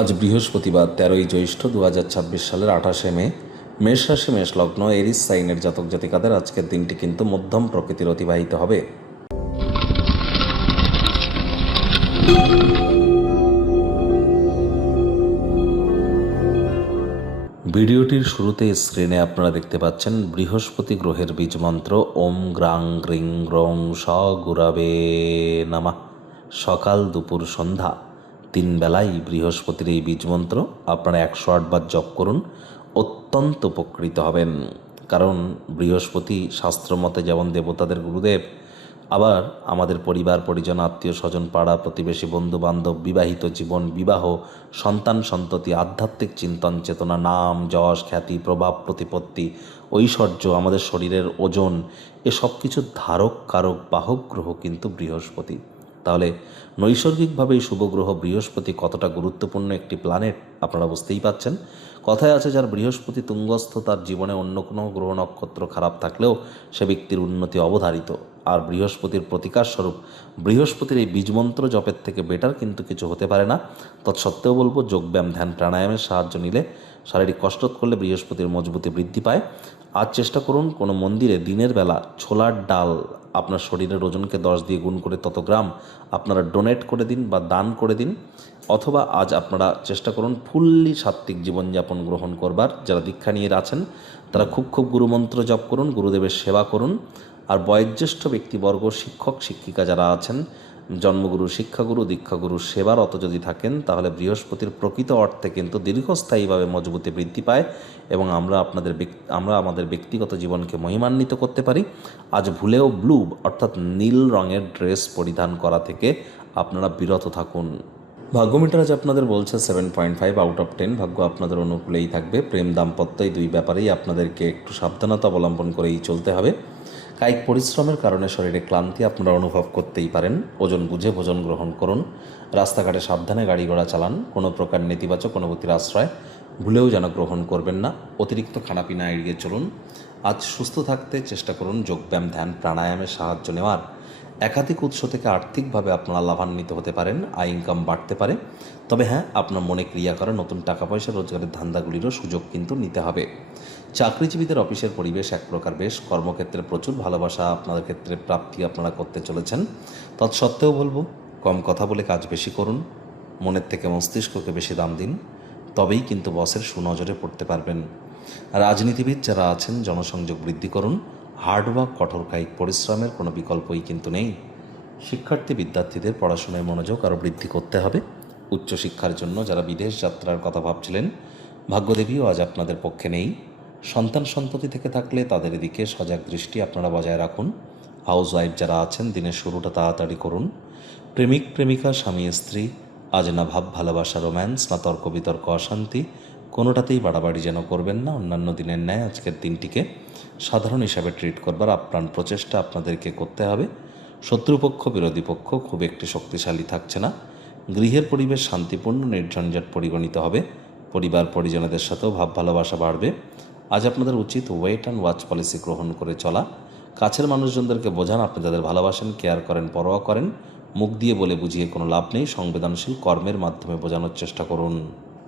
আজ বৃহস্পতিবার 13ই জ্যৈষ্ঠ 2026 সালের 28শে মে। মেষ রাশি মেষ লগ্ন এরিস সাইনের জাতক জাতিকাদের আজকের দিনটি কিন্তু মধ্যম প্রকৃতির অতিবাহিত হবে। ভিডিওটির শুরুতে স্ক্রিনে আপনারা দেখতে পাচ্ছেন বৃহস্পতি গ্রহের বীজ মন্ত্র ওম গ্রাং গ্রিং গ্রং স গুরাবে নমঃ। সকাল দুপুর সন্ধ্যা 3 বেলায় বৃহস্পতির এই বীজ মন্ত্র আপনারা 108 বার জপ করুন, অত্যন্ত উপকৃত হবেন। কারণ বৃহস্পতি শাস্ত্রমতে যেমন দেবতাদের গুরুদেব, আবার আমাদের পরিবার পরিজন আত্মীয় স্বজন পাড়া প্রতিবেশী বন্ধু বান্ধব বিবাহিত জীবন বিবাহ সন্তান সন্ততি আধ্যাত্মিক চিন্তন চেতনা নাম যশ খ্যাতি প্রভাব প্রতিপত্তি ঐশ্বর্য আমাদের শরীরের ওজন এসব কিছু ধারক কারক বাহক গ্রহ কিন্তু বৃহস্পতি। তাহলে নৈসর্গিকভাবে এই শুভ গ্রহ বৃহস্পতি কতটা গুরুত্বপূর্ণ একটি প্ল্যানেট আপনারা বুঝতেই পাচ্ছেন। কথায় আছে যার বৃহস্পতি তুঙ্গস্থ তার জীবনে অন্য কোনো গ্রহ নক্ষত্র খারাপ থাকলেও সে ব্যক্তির উন্নতি অবধারিত। আর বৃহস্পতির প্রতিকার স্বরূপ বৃহস্পতির এই বীজমন্ত্র জপের থেকে বেটার কিন্তু কিছু হতে পারে না। তৎসত্ত্বেও বলবো যোগব্যায়াম ধ্যান প্রাণায়ামের সাহায্য নিলে শারীরিক কসরত করলে বৃহস্পতির মজবুতি বৃদ্ধি পায়। আজ চেষ্টা করুন কোনো মন্দিরে দিনের বেলা ছোলার ডাল আপনার শরীরের ওজনকে 10 দিয়ে গুণ করে তত গ্রাম আপনারা ডোনেট করে দিন বা দান করে দিন। অথবা আজ আপনারা চেষ্টা করুন ফুল্লি সাত্ত্বিক জীবনযাপন গ্রহণ করবার। যারা দীক্ষা নিয়ে আছেন তারা খুব গুরুমন্ত্র জপ করুন, গুরুদেবের সেবা করুন। আর বয়োজ্যেষ্ঠ ব্যক্তিবর্গ শিক্ষক শিক্ষিকা যারা আছেন জন্মগুরু শিক্ষাগুরু দীক্ষাগুরু সেবারত যদি থাকেন তাহলে বৃহস্পতির প্রকৃত অর্থে কিন্তু দীর্ঘস্থায়ীভাবে মজবুতি বৃদ্ধি পায় এবং আমরা আমাদের ব্যক্তিগত জীবনকে মহিমান্বিত করতে পারি। আজ ভুলেও ব্লু অর্থাৎ নীল রঙের ড্রেস পরিধান করা থেকে আপনারা বিরত থাকুন। ভাগ্যমিটার আজ আপনাদের বলছে 7.5 আউট অফ 10। ভাগ্য আপনাদের অনুকূলেই থাকবে। প্রেম দাম্পত্য এই দুই ব্যাপারেই আপনাদেরকে একটু সাবধানতা অবলম্বন করেই চলতে হবে। কায়িক পরিশ্রমের কারণে শরীরে ক্লান্তি আপনারা অনুভব করতেই পারেন। ওজন বুঝে ভোজন গ্রহণ করুন। রাস্তাঘাটে সাবধানে গাড়ি ঘোড়া চালান। কোনো প্রকার নেতিবাচক অনুভূতির আশ্রয় ভুলেও যেন গ্রহণ করবেন না। অতিরিক্ত খানাপিনা এড়িয়ে চলুন। আজ সুস্থ থাকতে চেষ্টা করুন যোগব্যায়াম ধ্যান প্রাণায়ামের সাহায্য নেওয়ার। একাধিক উৎস থেকে আর্থিকভাবে আপনারা লাভান্বিত হতে পারেন, আয় ইনকাম বাড়তে পারে। তবে হ্যাঁ, আপনার মনে ক্রিয়া করা নতুন টাকা পয়সা রোজগারের ধান্দাগুলিরও সুযোগ কিন্তু নিতে হবে। চাকরিজীবীদের অফিসের পরিবেশ এক প্রকার বেশ। কর্মক্ষেত্রে প্রচুর ভালোবাসা আপনাদের ক্ষেত্রে প্রাপ্তি আপনারা করতে চলেছেন। তৎসত্ত্বেও বলবো কম কথা বলে কাজ বেশি করুন, মনের থেকে মস্তিষ্ককে বেশি দাম দিন, তবেই কিন্তু বসের সুনজরে পড়তে পারবেন। রাজনীতিবিদ যারা আছেন জনসংযোগ বৃদ্ধি করুন। হার্ডওয়ার্ক কঠোর কায়িক পরিশ্রমের কোনো বিকল্পই কিন্তু নেই। শিক্ষার্থী বিদ্যার্থীদের পড়াশোনায় মনোযোগ আরও বৃদ্ধি করতে হবে। উচ্চশিক্ষার জন্য যারা বিদেশ যাত্রার কথা ভাবছিলেন ভাগ্যদেবীও আজ আপনাদের পক্ষে নেই। সন্তান সন্ততি থেকে থাকলে তাদের দিকে সজাগ দৃষ্টি আপনারা বজায় রাখুন। হাউস ওয়াইফ যারা আছেন দিনের শুরুটা তাড়াতাড়ি করুন। প্রেমিক প্রেমিকা স্বামী স্ত্রী আজ না ভাব ভালোবাসা রোম্যান্স না তর্ক বিতর্ক অশান্তি কোনোটাতেই বাড়াবাড়ি যেন করবেন না। অন্যান্য দিনের ন্যায় আজকের দিনটিকে সাধারণ হিসাবে ট্রিট করবার আপ্রাণ প্রচেষ্টা আপনাদেরকে করতে হবে। শত্রুপক্ষ বিরোধী পক্ষ খুব একটি শক্তিশালী থাকছে না। গৃহের পরিবেশ শান্তিপূর্ণ নির্ঝঞ্ঝাট পরিগণিত হবে। পরিবার পরিজনদের সাথেও ভাব ভালোবাসা বাড়বে। আজ আপনাদের উচিত ওয়েট অ্যান্ড ওয়াচ পলিসি গ্রহণ করে চলা। কাছের মানুষজনদেরকে বোঝান আপনি তাদের ভালোবাসেন, কেয়ার করেন, পরোয়া করেন। মুখ দিয়ে বলে বুঝিয়ে কোনো লাভ নেই। সংবেদনশীল কর্মের মাধ্যমে বোঝানোর চেষ্টা করুন।